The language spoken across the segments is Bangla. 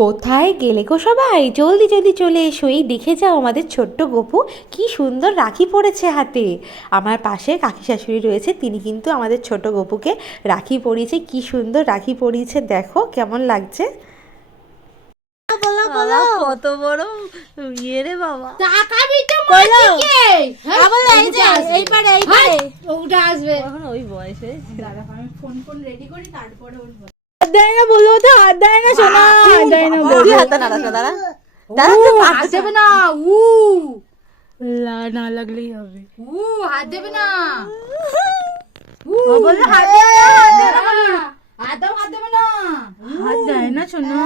কোথায় গেলে গো সবাই? জলদি জলদি চলে এসো, এই দেখে যাও আমাদের ছোট্ট গপু কি সুন্দর রাখি পরেছে হাতে। আমার পাশে কাকি শাশুড়ি রয়েছে, তিনি কিন্তু আমাদের ছোট গপুকে রাখি পরিয়েছে। কি সুন্দর রাখি পরিয়েছে, দেখো কেমন লাগছে। বাবা কত বড় ইয়ে রে বাবা, তাকাবি তো মাটিকে। আবার এই যে এইবারে ওটা আসবে এখন ওই বয়সে। দাদা আমি ফোন রেডি করি তারপরে উঠবো। দেয় না বলো তো, হাত দেয় না শোনা, দেয় না বলো। হাতটা নাড়া দাঁড়া হাত দেবে না, না লাগলেই হবে। হাত দেবে না, বললো হাত হাত দেবে না, হাত দেয় না শোনা।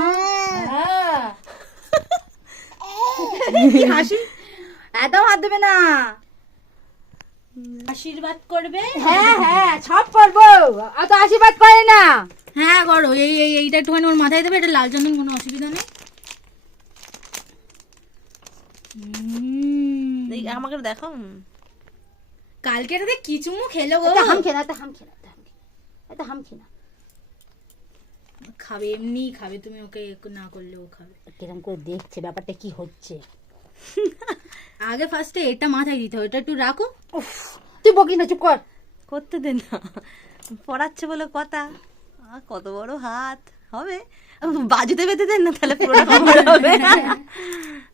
কি হাসি, একদম হাত দেবে না। আশীর্বাদ করবে? হ্যাঁ সব করবো, অত আশীর্বাদ করে না। হ্যাঁ করো, এইটা একটুখানি ওর মাথায় দেবে, এটা লাল চন্দন, কোনো অসুবিধা নেই। আমাকে দেখো, কালকে এটাতে কি চুমু খেলো গো? হাম খেনা খাবে, এমনি খাবে, তুমি ওকে না করলেও খাবে। কিরম করে দেখছে ব্যাপারটা কি হচ্ছে। আগে ফার্স্টে এটা মাথায় দিতে হবে, এটা একটু রাখো। তুই বকিস না, চুপ কর। করতে দে না, পড়াচ্ছে বলে কথা। কত বড় হাত হবে, বাজুতে বেঁধে দেন না, তাহলে পুরোটা কভার হবে।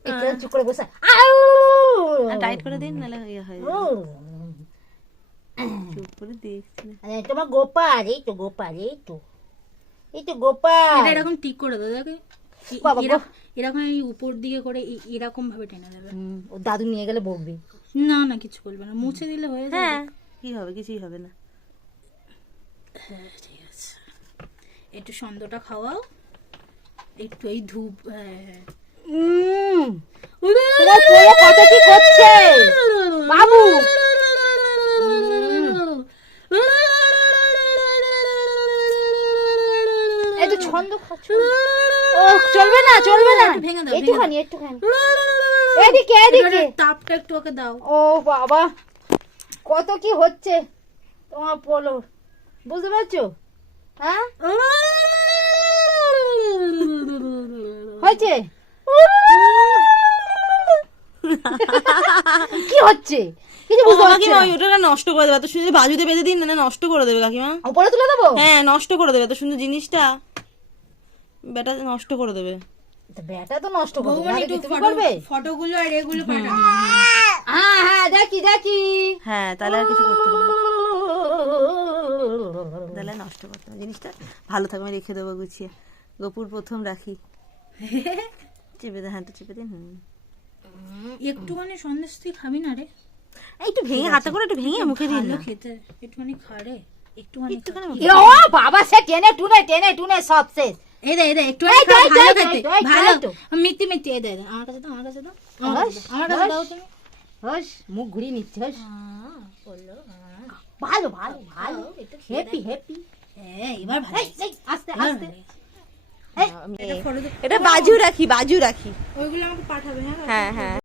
একটু চুপ করে বসে টাইট করে দিন, নাহলে ইয়ে হয়ে যাবে। চুপ করে দেখছি। তোমার গোপাল, এই তো গোপাল, এই তো গোপাল। এটা এরকম ঠিক করে দাও, দেখো বাবা গো। এরকম এই উপর দিকে করে এরকম ভাবে টেনে দেবে। ও দাদু নিয়ে গেলে বকবি। না না কিছু বলবে না, মুছে দিলে হয়ে যাবে। হ্যাঁ, কি হবে, কিছুই হবে না। হ্যাঁ ঠিক আছে, একটু সন্ধ্যটা খাওয়াও, একটু এই ধূপ। হ্যাঁ তোমার পোলো কত কি করছে বাবু। এই তো ছন্দ খাচ্ছ। ও চলবে না, চলবে না, ভেঙে দাও, একটুখানি এদিকে এদিকে। তাপটা একটু ওকে দাও। ও বাবা কত কি হচ্ছে তোমার পোলো, বুঝতে পারছো? হ্যাঁ হয়েছে, কি হচ্ছে কিছু বুঝতে পারছি না। ওটা নষ্ট করে দেবে, এত সুন্দর বাজুতে বেঁধে দিন, না নষ্ট করে দেবে কাকিমা। উপরে তুলে দেবো? হ্যাঁ নষ্ট করে দেবে, এত সুন্দর জিনিসটা বেটা নষ্ট করে দেবে। ব্যাটা তো নষ্ট করবে, বৌমা নাহলে একটু কি তুমি করবে? ফটোগুলো আর এগুলো পাঠাও। হ্যাঁ দেখি হ্যাঁ তাহলে আর কিছু করতে হবে না, তাহলে নষ্ট করতে হবে জিনিসটা। ভালো থাকবে, রেখে দেবো গুছিয়ে। গপুর প্রথম রাখি, চেপে দে, হ্যাঁ চেপে দিন। একটুখানি সন্দেশ তুই খাবি না রে? একটু ভেঙে হাতে করে একটু ভেঙে মুখে দিন ভালো না। খেতে, একটুখানি খা রে, একটুখানি একটুখানি খা। ও বাবা সে টেনে টুনে সব শেষ। এই দে একটু এই তো, ভালো এই তো, খেতে, এই তো, এই তো, ভালো এই তো। মিষ্টি এই দে আমার কাছে দাও, আমার কাছে দাও, আমার কাছে দাও তুমি। হস মুখ ঘুরিয়ে নিচ্ছে, হস বললো ভালো একটু খেয়ে হ্যাপি। হ্যাঁ এবার ভালো, আস্তে এবার আস্তে। ভালো। এটা ফটো এটা বাজু রাখি, ওইগুলো আমাকে পাঠাবে। হ্যাঁ হ্যাঁ।